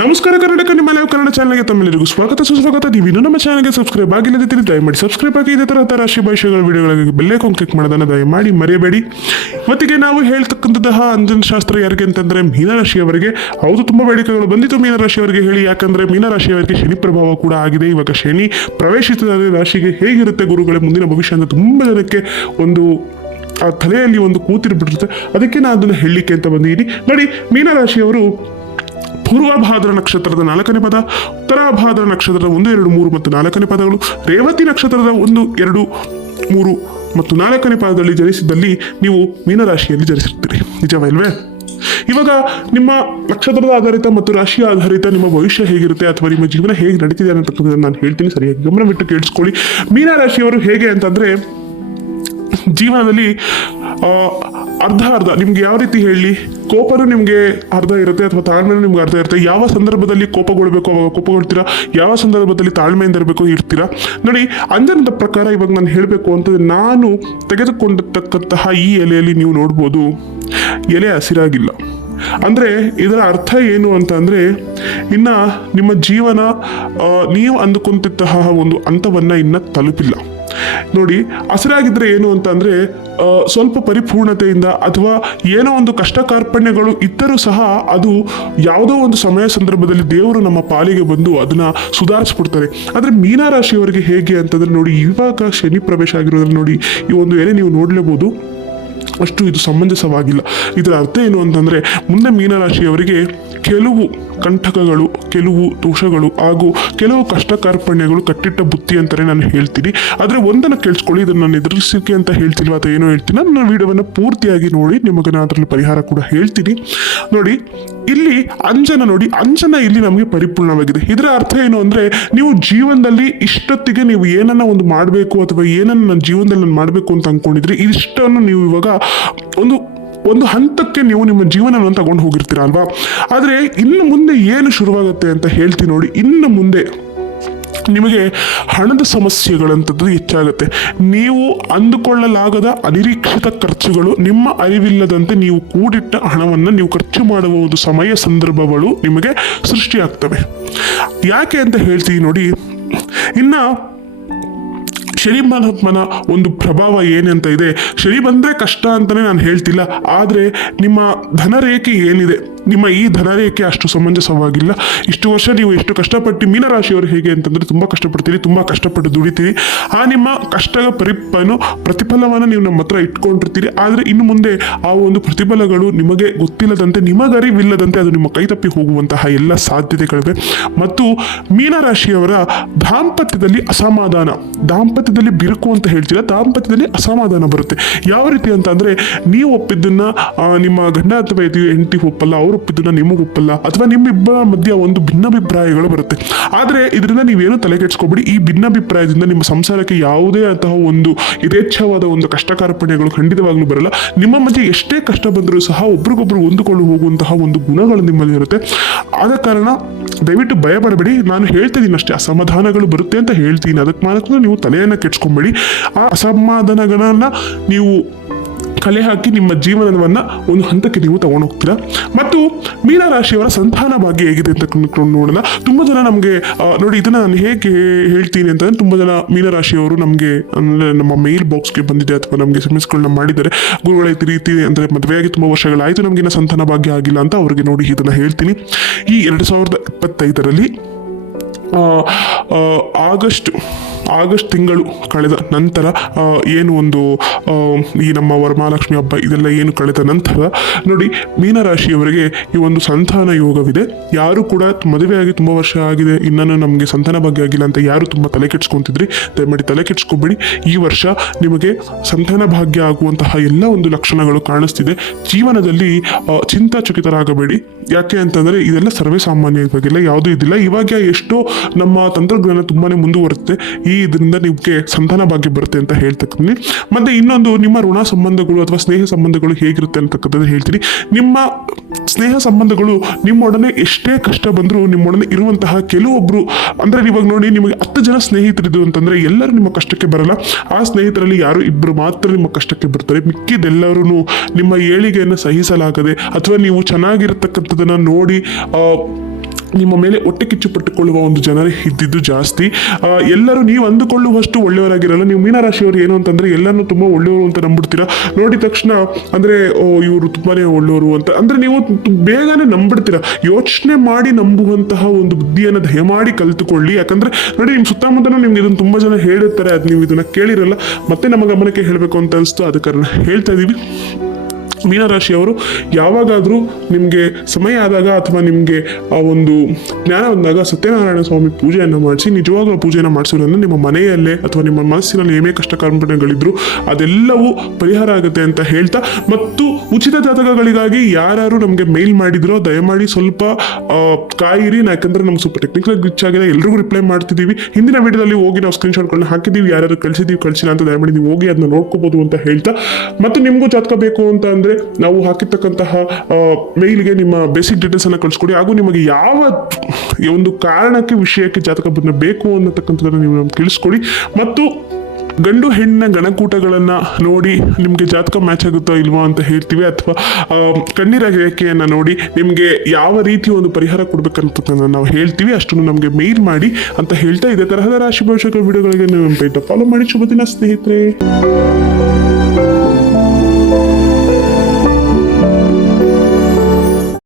ನಮಸ್ಕಾರ ಕರ್ನಾಟಕ ನಿಮ್ಮ ಲೈವ್ ಕನ್ನಡ ಚಾನಲ್ಗೆ ತಮ್ಮೆಲ್ಲರಿಗೂ ಸ್ವಾಗತ. ಸುಸ್ವಾಗತ, ನೀವು ಇನ್ನೂ ನಮ್ಮ ಚಾನಲ್ಗೆ ಸಬ್ಸ್ಕ್ರೈಬ್ ತಿಳಿ ದಯಮಾಡಿ ಸಬ್ಸ್ಕ್ರೈಬ್ ಆಗಿ, ಇದೇ ತರಹ ರಾಶಿ ಭಾಷೆಗಳ ವಿಡಿಯೋಗಳಿಗೆ ಬೆಲ್ಲೇಕೊಂಡು ಕ್ಲಿಕ್ ಮಾಡೋದನ್ನು ದಯಮಾಡಿ ಮರೆಯಬೇಡಿ. ಇವತ್ತಿಗೆ ನಾವು ಹೇಳ್ತಕ್ಕಂತಹ ಅಂಜನ ಶಾಸ್ತ್ರ ಯಾರಿಗೆ ಅಂತಂದ್ರೆ ಮೀನರಾಶಿಯವರಿಗೆ ಹೌದು, ತುಂಬ ಬೇಡಿಕೆಗಳು ಬಂದಿತ್ತು ಮೀನರಾಶಿಯವರಿಗೆ ಹೇಳಿ. ಯಾಕಂದ್ರೆ ಮೀನರಾಶಿಯವರಿಗೆ ಶನಿ ಪ್ರಭಾವ ಕೂಡ ಆಗಿದೆ. ಇವಾಗ ಶನಿ ಪ್ರವೇಶಿಸಿದರೆ ರಾಶಿಗೆ ಹೇಗಿರುತ್ತೆ ಗುರುಗಳ, ಮುಂದಿನ ಭವಿಷ್ಯ ಅಂತ ತುಂಬ ಜನಕ್ಕೆ ಒಂದು ಆ ತಲೆಯಲ್ಲಿ ಒಂದು ಕೂತಿರ್ಬಿಟ್ಟಿರುತ್ತೆ ಅದಕ್ಕೆ ನಾನು ಅದನ್ನು ಹೇಳಲಿಕ್ಕೆ ಅಂತ ಬಂದಿದ್ದೀನಿ ನೋಡಿ. ಮೀನರಾಶಿಯವರು ಪೂರ್ವಭಾದ್ರ ನಕ್ಷತ್ರದ ನಾಲ್ಕನೇ ಪದ, ಉತ್ತರಾಭಾದ್ರ ನಕ್ಷತ್ರದ ಒಂದು, ಎರಡು, ಮೂರು ಮತ್ತು ನಾಲ್ಕನೇ ಪದಗಳು, ರೇವತಿ ನಕ್ಷತ್ರದ ಒಂದು, ಎರಡು, ಮೂರು ಮತ್ತು ನಾಲ್ಕನೇ ಪದದಲ್ಲಿ ಜನಿಸಿದ್ದಲ್ಲಿ ನೀವು ಮೀನರಾಶಿಯಲ್ಲಿ ಜನಿಸಿರ್ತೀರಿ. ನಿಜವಲ್ವೇ? ಇವಾಗ ನಿಮ್ಮ ನಕ್ಷತ್ರದ ಆಧಾರಿತ ಮತ್ತು ರಾಶಿ ಆಧಾರಿತ ನಿಮ್ಮ ಭವಿಷ್ಯ ಹೇಗಿರುತ್ತೆ ಅಥವಾ ನಿಮ್ಮ ಜೀವನ ಹೇಗೆ ನಡೀತಿದೆ ಅನ್ನೋದನ್ನು ನಾನು ಹೇಳ್ತೀನಿ. ಸರಿಯಾಗಿ ಗಮನವಿಟ್ಟು ಕೇಳಿಸ್ಕೊಳ್ಳಿ. ಮೀನರಾಶಿಯವರು ಹೇಗೆ ಅಂತಂದ್ರೆ ಜೀವನದಲ್ಲಿ ಅರ್ಧ ಅರ್ಧ, ನಿಮ್ಗೆ ಯಾವ ರೀತಿ ಹೇಳಿ? ಕೋಪನೂ ನಿಮಗೆ ಅರ್ಧ ಇರುತ್ತೆ ಅಥವಾ ತಾಳ್ಮೆನೂ ನಿಮ್ಗೆ ಅರ್ಧ ಇರುತ್ತೆ. ಯಾವ ಸಂದರ್ಭದಲ್ಲಿ ಕೋಪಗೊಳ್ಬೇಕು, ಅವಾಗ ಕೋಪಗೊಳ್ತೀರಾ? ಯಾವ ಸಂದರ್ಭದಲ್ಲಿ ತಾಳ್ಮೆಯಿಂದ ಇರಬೇಕು, ಇರ್ತೀರಾ? ನೋಡಿ, ಅಂಜನದ ಪ್ರಕಾರ ಇವಾಗ ನಾನು ಹೇಳಬೇಕು ಅಂತಂದ್ರೆ ನಾನು ತೆಗೆದುಕೊಂಡಿರ್ತಕ್ಕಂತಹ ಈ ಎಲೆಯಲ್ಲಿ ನೀವು ನೋಡ್ಬೋದು, ಎಲೆ ಹಸಿರಾಗಿಲ್ಲ. ಅಂದರೆ, ಇದರ ಅರ್ಥ ಏನು ಅಂತ ಅಂದರೆ, ಇನ್ನು ನಿಮ್ಮ ಜೀವನ ನೀವು ಅಂದುಕೊಂತಹ ಒಂದು ಹಂತವನ್ನು ಇನ್ನು ತಲುಪಿಲ್ಲ. ನೋಡಿ, ಹಸಿರಾಗಿದ್ರೆ ಏನು ಅಂತ ಅಂದರೆ ಸ್ವಲ್ಪ ಪರಿಪೂರ್ಣತೆಯಿಂದ ಅಥವಾ ಏನೋ ಒಂದು ಕಷ್ಟ ಕಾರ್ಪಣ್ಯಗಳು ಇದ್ದರೂ ಸಹ ಅದು ಯಾವುದೋ ಒಂದು ಸಮಯ ಸಂದರ್ಭದಲ್ಲಿ ದೇವರು ನಮ್ಮ ಪಾಲಿಗೆ ಬಂದು ಅದನ್ನ ಸುಧಾರಿಸ್ಬಿಡ್ತಾರೆ. ಆದರೆ ಮೀನರಾಶಿಯವರಿಗೆ ಹೇಗೆ ಅಂತಂದ್ರೆ ನೋಡಿ ಇವಾಗ ಶನಿ ಪ್ರವೇಶ ಆಗಿರೋದ್ರಲ್ಲಿ ನೋಡಿ, ಈ ಒಂದು ಎಲೆ ನೀವು ನೋಡಲೇಬಹುದು ಅಷ್ಟು ಇದು ಸಮಂಜಸವಾಗಿಲ್ಲ ಇದರ ಅರ್ಥ ಏನು ಅಂತಂದರೆ, ಮುಂದೆ ಮೀನರಾಶಿಯವರಿಗೆ ಕೆಲವು ಕಂಟಕಗಳು, ಕೆಲವು ದೋಷಗಳು ಹಾಗೂ ಕೆಲವು ಕಷ್ಟ ಕಾರ್ಪಣ್ಯಗಳು ಕಟ್ಟಿಟ್ಟ ಬುತ್ತಿ ಅಂತಲೇ ನಾನು ಹೇಳ್ತೀನಿ. ಆದರೆ ಒಂದನ್ನು ಕೇಳಿಸ್ಕೊಳ್ಳಿ, ಇದನ್ನು ನಾನು ಎದುರಿಸಿಕೆ ಅಂತ ಹೇಳ್ತಿಲ್ವ ಅಥವಾ ಏನೋ ಹೇಳ್ತೀನಿ. ನಾನು ವಿಡಿಯೋವನ್ನು ಪೂರ್ತಿಯಾಗಿ ನೋಡಿ, ನಿಮಗೆ ನಾನು ಅದರಲ್ಲಿ ಪರಿಹಾರ ಕೂಡ ಹೇಳ್ತೀನಿ. ನೋಡಿ ಇಲ್ಲಿ ಅಂಜನ ನೋಡಿ, ಅಂಜನ ಇಲ್ಲಿ ನಮಗೆ ಪರಿಪೂರ್ಣವಾಗಿದೆ. ಇದರ ಅರ್ಥ ಏನು ಅಂದರೆ, ನೀವು ಜೀವನದಲ್ಲಿ ಇಷ್ಟೊತ್ತಿಗೆ ನೀವು ಏನನ್ನ ಒಂದು ಮಾಡಬೇಕು ಅಥವಾ ಏನನ್ನ ನನ್ನ ಜೀವನದಲ್ಲಿ ನಾನು ಮಾಡಬೇಕು ಅಂತ ಅಂದ್ಕೊಂಡಿದ್ರಿ ಇಷ್ಟನ್ನು ನೀವು ಇವಾಗ ಒಂದು ಒಂದು ಹಂತಕ್ಕೆ ನೀವು ನಿಮ್ಮ ಜೀವನವನ್ನು ತಗೊಂಡು ಹೋಗಿರ್ತೀರ ಅಲ್ವಾ? ಆದರೆ ಇನ್ನು ಮುಂದೆ ಏನು ಶುರುವಾಗುತ್ತೆ ಅಂತ ಹೇಳ್ತೀನಿ ನೋಡಿ, ಇನ್ನು ಮುಂದೆ ನಿಮಗೆ ಹಣದ ಸಮಸ್ಯೆಗಳಂಥದ್ದು ಹೆಚ್ಚಾಗುತ್ತೆ. ನೀವು ಅಂದುಕೊಳ್ಳಲಾಗದ ಅನಿರೀಕ್ಷಿತ ಖರ್ಚುಗಳು, ನಿಮ್ಮ ಅರಿವಿಲ್ಲದಂತೆ ನೀವು ಕೂಡಿಟ್ಟ ಹಣವನ್ನು ನೀವು ಖರ್ಚು ಮಾಡುವ ಒಂದು ಸಮಯ ಸಂದರ್ಭಗಳು ನಿಮಗೆ ಸೃಷ್ಟಿಯಾಗ್ತವೆ. ಯಾಕೆ ಅಂತ ಹೇಳ್ತೀವಿ ನೋಡಿ, ಇನ್ನು ಶನಿ ಮಹಾತ್ಮನ ಒಂದು ಪ್ರಭಾವ ಏನಂತ ಇದೆ? ಶನಿ ಬಂದರೆ ಕಷ್ಟ ಅಂತಲೇ ನಾನು ಹೇಳ್ತಿಲ್ಲ, ಆದರೆ ನಿಮ್ಮ ಧನರೇಖೆ ಏನಿದೆ? ನಿಮ್ಮ ಈ ಧನರೇಖೆ ಅಷ್ಟು ಸಮಂಜಸವಾಗಿಲ್ಲ. ಇಷ್ಟು ವರ್ಷ ನೀವು ಎಷ್ಟು ಕಷ್ಟಪಟ್ಟು ಮೀನರಾಶಿಯವರು ಹೇಗೆ ಅಂತಂದರೆ ತುಂಬ ಕಷ್ಟಪಡ್ತೀರಿ, ತುಂಬ ಕಷ್ಟಪಟ್ಟು ದುಡಿತೀರಿ. ಆ ನಿಮ್ಮ ಕಷ್ಟದ ಪರಿಪನು, ಪ್ರತಿಫಲವನ್ನು ನೀವು ನಮ್ಮ ಹತ್ರ ಇಟ್ಕೊಂಡಿರ್ತೀರಿ. ಆದರೆ ಇನ್ನು ಮುಂದೆ ಆ ಒಂದು ಪ್ರತಿಫಲಗಳು ನಿಮಗೆ ಗೊತ್ತಿಲ್ಲದಂತೆ, ನಿಮಗರಿವಿಲ್ಲದಂತೆ ಅದು ನಿಮ್ಮ ಕೈ ತಪ್ಪಿ ಹೋಗುವಂತಹ ಎಲ್ಲ ಸಾಧ್ಯತೆಗಳಿವೆ. ಮತ್ತು ಮೀನರಾಶಿಯವರ ದಾಂಪತ್ಯದಲ್ಲಿ ಅಸಮಾಧಾನ, ದಾಂಪತ್ಯದಲ್ಲಿ ಬಿರುಕು ಅಂತ ಹೇಳ್ತೀರಾ? ದಾಂಪತ್ಯದಲ್ಲಿ ಅಸಮಾಧಾನ ಬರುತ್ತೆ. ಯಾವ ರೀತಿ ಅಂತ ನೀವು ಒಪ್ಪಿದ್ದನ್ನು ನಿಮ್ಮ ಗಂಡ ಅಥವಾ ಹೆಂಡತಿ ಒಪ್ಪಲ್ಲ, ಅವ್ರು ಒಪ್ಪಿದ್ದನ್ನ ನಿಮಗೆ ಒಪ್ಪಲ್ಲ ಅಥವಾ ನಿಮ್ಮಿಬ್ಬರ ಮಧ್ಯ ಒಂದು ಭಿನ್ನಾಭಿಪ್ರಾಯಗಳು ಬರುತ್ತೆ. ಆದರೆ ಇದರಿಂದ ನೀವೇನು ತಲೆ ಕೆಡಿಸ್ಕೊಬಿಡಿ. ಈ ಭಿನ್ನಾಭಿಪ್ರಾಯದಿಂದ ನಿಮ್ಮ ಸಂಸಾರಕ್ಕೆ ಯಾವುದೇ ಅಂತಹ ಒಂದು ಯಥೇಚ್ಛವಾದ ಒಂದು ಕಷ್ಟ ಕಾರ್ಪಣ್ಯಗಳು ಖಂಡಿತವಾಗ್ಲೂ ಬರಲ್ಲ. ನಿಮ್ಮ ಮಧ್ಯೆ ಎಷ್ಟೇ ಕಷ್ಟ ಬಂದರೂ ಸಹ ಒಬ್ರಿಗೊಬ್ರು ಹೊಂದಿಕೊಂಡು ಹೋಗುವಂತಹ ಒಂದು ಗುಣಗಳು ನಿಮ್ಮಲ್ಲಿ ಇರುತ್ತೆ. ಆದ ಕಾರಣ ದಯವಿಟ್ಟು ಭಯ ಪಡಬೇಡಿ. ನಾನು ಹೇಳ್ತಿದ್ದೀನಿ ಅಷ್ಟೇ. ಅಸಮಾಧಾನಗಳು ಬರುತ್ತೆ ಅಂತ ಹೇಳ್ತೀನಿ ಅದಕ್ಕೆ ಮಾತ್ರ ನೀವು ತಲೆಯನ್ನು ಕೆಡ್ಸ್ಕೊಂಬೇಡಿ. ಆ ಅಸಮಾಧಾನಗಳನ್ನ ನೀವು ಕಲೆ ಹಾಕಿ ನಿಮ್ಮ ಜೀವನವನ್ನ ಒಂದು ಹಂತಕ್ಕೆ ನೀವು ತಗೊಂಡು ಹೋಗ್ತೀರಾ ಮತ್ತು ಮೀನರಾಶಿಯವರ ಸಂತಾನ ಭಾಗ್ಯ ಹೇಗಿದೆ ಅಂತ ನೋಡೋಣ. ತುಂಬಾ ಜನ ನಮಗೆ ನೋಡಿ ಇದನ್ನು ನಾನು ಹೇಗೆ ಹೇಳ್ತೀನಿ ಅಂತಂದ್ರೆ ತುಂಬಾ ಜನ ಮೀನರಾಶಿಯವರು ನಮಗೆ, ಅಂದ್ರೆ ನಮ್ಮ ಮೇಲ್ ಬಾಕ್ಸ್ಗೆ ಬಂದಿದೆ ಅಥವಾ ನಮಗೆ ಎಸ್ ಗಳನ್ನ ಮಾಡಿದ್ದಾರೆ. ಗುರುಗಳ ಈ ರೀತಿ ಅಂದರೆ ಮದುವೆಯಾಗಿ ತುಂಬ ವರ್ಷಗಳಾಯಿತು ಇನ್ನ ಸಂತಾನ ಭಾಗ್ಯ ಆಗಿಲ್ಲ ಅಂತ ಅವರಿಗೆ ನೋಡಿ ಇದನ್ನು ಹೇಳ್ತೀನಿ. ಈ ಎರಡು ಸಾವಿರದ ಇಪ್ಪತ್ತೈದರಲ್ಲಿ ಆಗಸ್ಟ್ ಆಗಸ್ಟ್ ತಿಂಗಳು ಕಳೆದ ನಂತರ ಏನು ಒಂದು ಈ ನಮ್ಮ ವರಮಹಾಲಕ್ಷ್ಮಿ ಹಬ್ಬ, ಇದೆಲ್ಲ ಏನು ಕಳೆದ ನಂತರ, ನೋಡಿ, ಮೀನರಾಶಿಯವರಿಗೆ ಈ ಒಂದು ಸಂತಾನ ಯೋಗವಿದೆ. ಯಾರು ಕೂಡ ಮದುವೆಯಾಗಿ ತುಂಬ ವರ್ಷ ಆಗಿದೆ ಇನ್ನೂ ನಮಗೆ ಸಂತಾನ ಬಗ್ಗೆ ಆಗಿಲ್ಲ ಅಂತ ಯಾರು ತುಂಬ ತಲೆ ಕೆಡ್ಸ್ಕೊತಿದ್ರಿ, ದಯಮಾಡಿ ತಲೆ ಕೆಡ್ಸ್ಕೊಬೇಡಿ. ಈ ವರ್ಷ ನಿಮಗೆ ಸಂತಾನ ಭಾಗ್ಯ ಆಗುವಂತಹ ಎಲ್ಲ ಒಂದು ಲಕ್ಷಣಗಳು ಕಾಣಿಸ್ತಿದೆ. ಜೀವನದಲ್ಲಿ ಚಿಂತಾಚಕಿತರಾಗಬೇಡಿ. ಯಾಕೆ ಅಂತಂದರೆ, ಇದೆಲ್ಲ ಸರ್ವೇ ಸಾಮಾನ್ಯವಾಗಿಲ್ಲ ಯಾವುದೂ ಇದಿಲ್ಲ. ಇವಾಗ ಎಷ್ಟೋ ನಮ್ಮ ತಂತ್ರಜ್ಞಾನ ತುಂಬಾನೇ ಮುಂದುವರುತ್ತೆ ಈ ಇದರಿಂದ ನಿಮಗೆ ಸಂತಾನ ಭಾಗ್ಯ ಬರುತ್ತೆ ಅಂತ ಹೇಳ್ತಕ್ಕಂಥ ಮತ್ತೆ ಇನ್ನೊಂದು ನಿಮ್ಮ ಋಣ ಸಂಬಂಧಗಳು ಅಥವಾ ಸ್ನೇಹ ಸಂಬಂಧಗಳು ಹೇಗಿರುತ್ತೆ ಅಂತಕ್ಕಂಥದ್ದು ಹೇಳ್ತೀನಿ. ನಿಮ್ಮ ಸ್ನೇಹ ಸಂಬಂಧಗಳು ನಿಮ್ಮೊಡನೆ ಎಷ್ಟೇ ಕಷ್ಟ ಬಂದರೂ ನಿಮ್ಮೊಡನೆ ಇರುವಂತಹ ಕೆಲವೊಬ್ರು, ಅಂದ್ರೆ ಇವಾಗ ನೋಡಿ ನಿಮಗೆ ಹತ್ತು ಜನ ಸ್ನೇಹಿತರಿದ್ದು ಅಂತಂದ್ರೆ ಎಲ್ಲರೂ ನಿಮ್ಮ ಕಷ್ಟಕ್ಕೆ ಬರಲ್ಲ. ಆ ಸ್ನೇಹಿತರಲ್ಲಿ ಯಾರು ಇಬ್ಬರು ಮಾತ್ರ ನಿಮ್ಮ ಕಷ್ಟಕ್ಕೆ ಬರ್ತಾರೆ. ಮಿಕ್ಕಿದೆಲ್ಲರೂ ನಿಮ್ಮ ಏಳಿಗೆಯನ್ನು ಸಹಿಸಲಾಗದೆ ಅಥವಾ ನೀವು ಚೆನ್ನಾಗಿರತಕ್ಕಂಥದ್ದನ್ನು ನೋಡಿ ನಿಮ್ಮ ಮೇಲೆ ಹೊಟ್ಟೆ ಕಿಚ್ಚು ಪಟ್ಟುಕೊಳ್ಳುವ ಒಂದು ಜನರೇ ಇದ್ದಿದ್ದು ಜಾಸ್ತಿ. ಎಲ್ಲರೂ ನೀವು ಅಂದುಕೊಳ್ಳುವಷ್ಟು ಒಳ್ಳೆಯವರಾಗಿರಲ್ಲ. ನೀವು ಮೀನರಾಶಿಯವರು ಏನು ಅಂತಂದ್ರೆ ಎಲ್ಲರೂ ತುಂಬಾ ಒಳ್ಳೆಯವರು ಅಂತ ನಂಬಿಡ್ತೀರಾ ನೋಡಿದ ತಕ್ಷಣ, ಅಂದ್ರೆ ಇವರು ತುಂಬಾನೇ ಒಳ್ಳೆಯವರು ಅಂತ. ಅಂದ್ರೆ ನೀವು ಬೇಗನೆ ನಂಬಿಡ್ತೀರಾ ಯೋಚನೆ ಮಾಡಿ ನಂಬುವಂತಹ ಒಂದು ಬುದ್ಧಿಯನ್ನು ದಯಮಾಡಿ ಕಲಿತುಕೊಳ್ಳಿ. ಯಾಕಂದ್ರೆ, ನೋಡಿ ನಿಮ್ಮ ಸುತ್ತಮುತ್ತಲೂ ನಿಮ್ಗೆ ಇದನ್ನು ತುಂಬಾ ಜನ ಹೇಳಿರ್ತಾರೆ. ಅದು ನೀವು ಇದನ್ನ ಕೇಳಿರಲ್ಲ. ಮತ್ತೆ ನಮ್ಮ ಗಮನಕ್ಕೆ ಹೇಳಬೇಕು ಅಂತ ಅನಿಸ್ತು. ಅದಕ್ಕೆ ಹೇಳ್ತಾ ಇದೀವಿ. ಮೀನರಾಶಿಯವರು ಯಾವಾಗಾದರೂ ನಿಮಗೆ ಸಮಯ ಆದಾಗ ಅಥವಾ ನಿಮಗೆ ಆ ಒಂದು ಜ್ಞಾನ ಬಂದಾಗ ಸತ್ಯನಾರಾಯಣ ಸ್ವಾಮಿ ಪೂಜೆಯನ್ನು ಮಾಡಿಸಿ, ನಿಜವಾಗ್ಲೂ ಪೂಜೆಯನ್ನು ಮಾಡಿಸೋದ್ರಿಂದ ನಿಮ್ಮ ಮನೆಯಲ್ಲೇ ಅಥವಾ ನಿಮ್ಮ ಮನಸ್ಸಿನಲ್ಲಿ ಏನೇ ಕಷ್ಟ ಕಾರ್ಪಣ್ಯಗಳಿದ್ರು ಅದೆಲ್ಲವೂ ಪರಿಹಾರ ಆಗುತ್ತೆ ಅಂತ ಹೇಳ್ತಾ, ಮತ್ತು ಉಚಿತ ಜಾತಕಗಳಿಗಾಗಿ ಯಾರು ನಮಗೆ ಮೇಲ್ ಮಾಡಿದ್ರೋ ದಯಮಾಡಿ ಸ್ವಲ್ಪ ಕಾಯಿರಿ. ಯಾಕಂದ್ರೆ ನಮ್ಗೆ ಸ್ವಲ್ಪ ಟೆಕ್ನಿಕಲ್ ಗ್ಲಿಚ್ ಆಗಿದೆ. ಎಲ್ರಿಗೂ ರಿಪ್ಲೈ ಮಾಡ್ತಿದ್ದೀವಿ. ಹಿಂದಿನ ವಿಡಿಯೋದಲ್ಲಿ ಹೋಗಿ ನಾವು ಸ್ಕ್ರೀನ್ಶಾಟ್ಗಳನ್ನ ಹಾಕಿದ್ದೀವಿ. ಯಾರು ಕಳಿಸಿದ್ದೀವಿ, ಕಳಿಸಿಲ್ಲ ಅಂತ ದಯಮಾಡಿ ನೀವು ಹೋಗಿ ಅದನ್ನ ನೋಡ್ಕೋಬಹುದು ಅಂತ ಹೇಳ್ತಾ, ಮತ್ತು ನಿಮಗೂ ಜಾತಕ ಬೇಕು ಅಂತ ಅಂದ್ರೆ ನಾವು ಹಾಕಿರ್ತಕ್ಕಂತಹ ಮೇಲ್ಗೆ ನಿಮ್ಮ ಬೇಸಿಕ್ ಡೀಟೇಲ್ಸ್ ಅನ್ನ ಕಳಿಸ್ಕೊಡಿ. ಹಾಗೂ ನಿಮಗೆ ಯಾವ ಒಂದು ಕಾರಣಕ್ಕೆ ವಿಷಯಕ್ಕೆ ಜಾತಕ ಬೇಕು ಅನ್ನತಕ್ಕಂಥದ್ದನ್ನು ನೀವು ನಮ್ಗೆ ತಿಳಿಸ್ಕೊಡಿ. ಮತ್ತು ಗಂಡು ಹೆಣ್ಣಿನ ಗಣಕೂಟಗಳನ್ನು ನೋಡಿ ನಿಮಗೆ ಜಾತಕ ಮ್ಯಾಚ್ ಆಗುತ್ತೋ ಇಲ್ವೋ ಅಂತ ಹೇಳ್ತೀವಿ. ಅಥವಾ ಕಣ್ಣೀರ ರೇಖೆಯನ್ನ ನೋಡಿ ನಿಮಗೆ ಯಾವ ರೀತಿ ಒಂದು ಪರಿಹಾರ ಕೊಡ್ಬೇಕಂತ ನಾವು ಹೇಳ್ತೀವಿ. ಅಷ್ಟನ್ನು ನಮಗೆ ಮೇಲ್ ಮಾಡಿ ಅಂತ ಹೇಳ್ತಾ ಇದೇ. ತರಹದ ರಾಶಿ ಭವಿಷ್ಯಗಳ ವಿಡಿಯೋಗಳಿಗೆ ನೀವು ಫಾಲೋ ಮಾಡಿ. ಶುಭ ದಿನ ಸ್ನೇಹಿತರೆ.